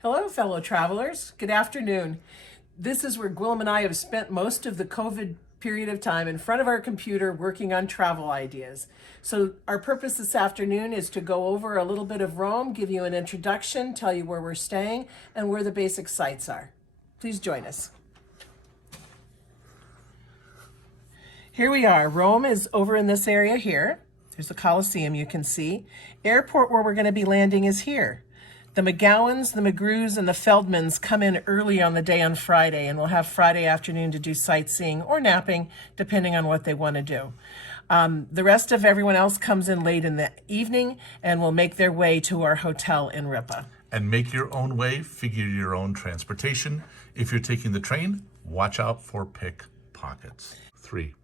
Hello, fellow travelers. Good afternoon. This is where Gwilym and I have spent most of the COVID period of time in front of our computer working on travel ideas. So our purpose this afternoon is to go over a little bit of Rome, give you an introduction, tell you where we're staying, and where the basic sites are. Please join us. Here we are. Rome is over in this area here. There's the Coliseum you can see. Airport where we're going to be landing is here. The McGowans, the McGrews, and the Feldmans come in early on the day on Friday, and we'll have Friday afternoon to do sightseeing or napping, depending on what they want to do. The rest of everyone else comes in late in the evening and will make their way to our hotel in Ripa. And make your own way, figure your own transportation. If you're taking the train, watch out for pickpockets. 3.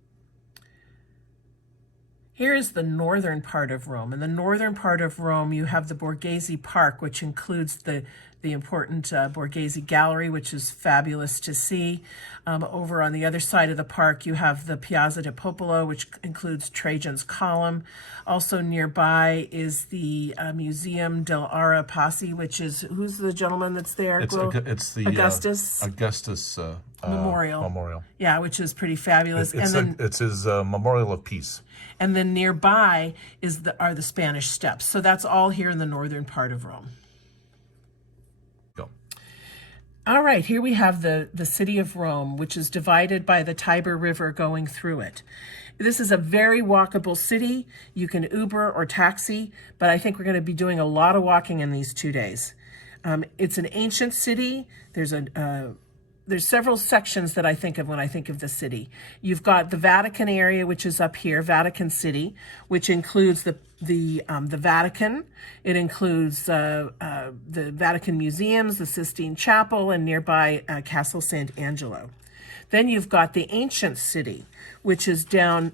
Here is the northern part of Rome. In the northern part of Rome, you have the Borghese Park, which includes the important Borghese Gallery, which is fabulous to see. Over on the other side of the park, you have the Piazza del Popolo, which includes Trajan's Column. Also nearby is the Museum dell Ara Pacis, which is, who's the gentleman that's there? It's the Augustus Memorial. Yeah, which is pretty fabulous. It's his Memorial of Peace. And then nearby are the Spanish Steps. So that's all here in the northern part of Rome. Go. All right, here we have the city of Rome, which is divided by the Tibre River going through it. This is a very walkable city. You can Uber or taxi, but I think we're going to be doing a lot of walking in these 2 days. It's an ancient city. There's several sections that I think of when I think of the city. You've got the Vatican area, which is up here, Vatican City, which includes the Vatican. It includes the Vatican museums, the Sistine Chapel, and nearby Castle Sant'Angelo. Then you've got the ancient city, which is down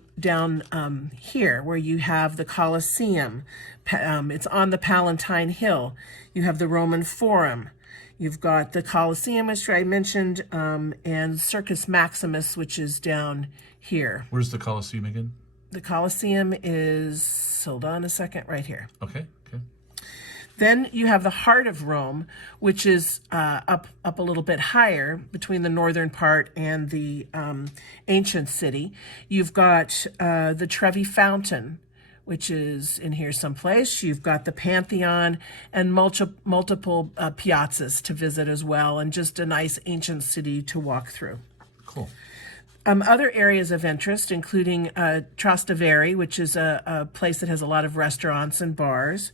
here, where you have the Coliseum. It's on the Palentine Hill. You have the Roman Forum. You've got the Coliseum, which I mentioned, and Circus Maximus, which is down here. Where's the Coliseum again? The Coliseum is, hold on a second, right here. Okay. Then you have the heart of Rome, which is up a little bit higher between the northern part and the ancient city. You've got the Trevi Fountain, which is in here someplace. You've got the Pantheon and multiple piazzas to visit as well, and just a nice ancient city to walk through. Cool. Other areas of interest, including Trastevere, which is a place that has a lot of restaurants and bars.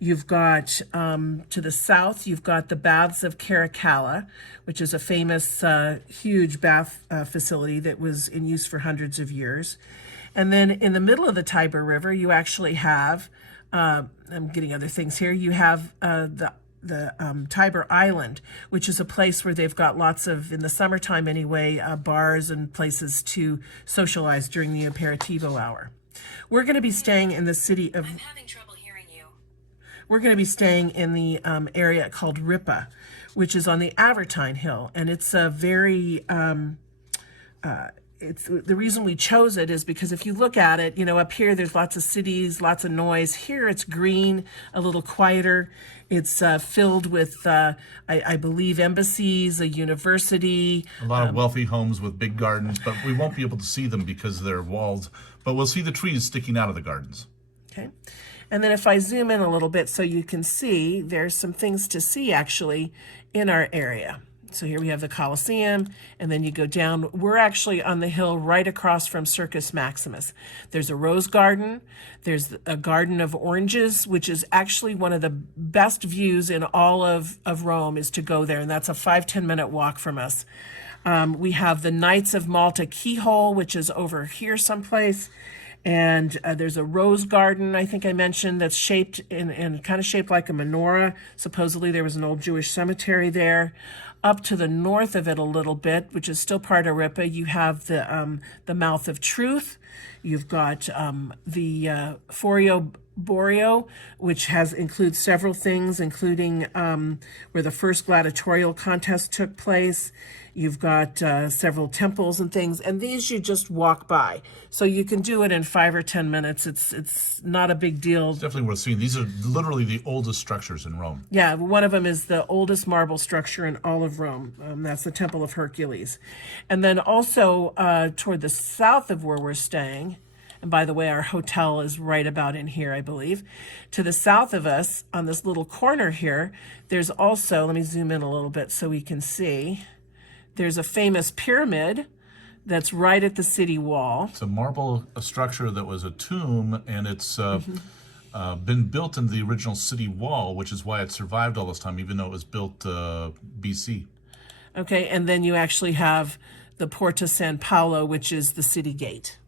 You've got, to the south, you've got the Baths of Caracalla, which is a famous, huge bath facility that was in use for hundreds of years. And then in the middle of the Tibre River, you actually have, I'm getting other things here, you have the Tibre Island, which is a place where they've got lots of, in the summertime anyway, bars and places to socialize during the Aperitivo hour. We're going to be staying in the city of... I'm having trouble hearing you. We're going to be staying in the area called Ripa, which is on the Aperitivo Hill, and it's a very... the reason we chose it is because if you look at it, up here there's lots of cities, lots of noise. Here it's green, a little quieter. It's filled with, I believe, embassies, a university. A lot of wealthy homes with big gardens, but we won't be able to see them because they're walled. But we'll see the trees sticking out of the gardens. Okay. And then if I zoom in a little bit so you can see, there's some things to see actually in our area. So here we have the Coliseum, and then you go down. We're actually on the hill right across from Circus Maximus. There's a rose garden. There's a garden of oranges, which is actually one of the best views in all of Rome is to go there, and that's a 5-10 minute walk from us. We have the Knights of Malta keyhole, which is over here someplace. And there's a rose garden, I think I mentioned, that's shaped in kind of shaped like a menorah. Supposedly there was an old Jewish cemetery there. Up to the north of it a little bit, which is still part of Ripa, you have the Mouth of Truth. You've got the Borio, which includes several things, including where the first gladiatorial contest took place. You've got several temples and things, and these you just walk by. So you can do it in 5 or 10 minutes. It's not a big deal. It's definitely worth seeing. These are literally the oldest structures in Rome. Yeah, one of them is the oldest marble structure in all of Rome. That's the Temple of Hercules. And then also toward the south of where we're staying, and by the way, our hotel is right about in here, I believe. To the south of us, on this little corner here, there's also, let me zoom in a little bit so we can see, there's a famous pyramid that's right at the city wall. It's a marble structure that was a tomb, and it's been built into the original city wall, which is why it survived all this time, even though it was built BC. Okay, and then you actually have the Porta San Paolo, which is the city gate.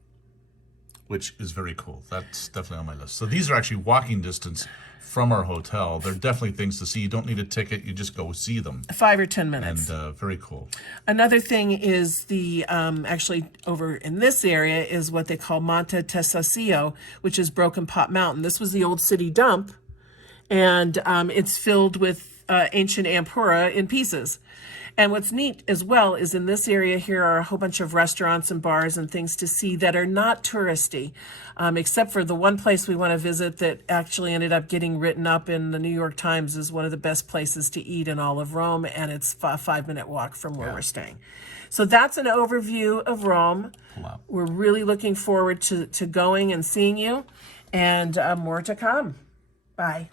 Which is very cool. That's definitely on my list. So these are actually walking distance from our hotel. They're definitely things to see. You don't need a ticket. You just go see them. 5 or 10 minutes. And very cool. Another thing is the, actually over in this area is what they call Monte Testaccio, which is Broken Pot Mountain. This was the old city dump, and it's filled with ancient amphora in pieces. And what's neat as well is in this area here are a whole bunch of restaurants and bars and things to see that are not touristy, except for the one place we want to visit that actually ended up getting written up in the New York Times as one of the best places to eat in all of Rome, and it's a 5-minute walk from where we're staying. So that's an overview of Rome. Wow. We're really looking forward to going and seeing you, and more to come. Bye.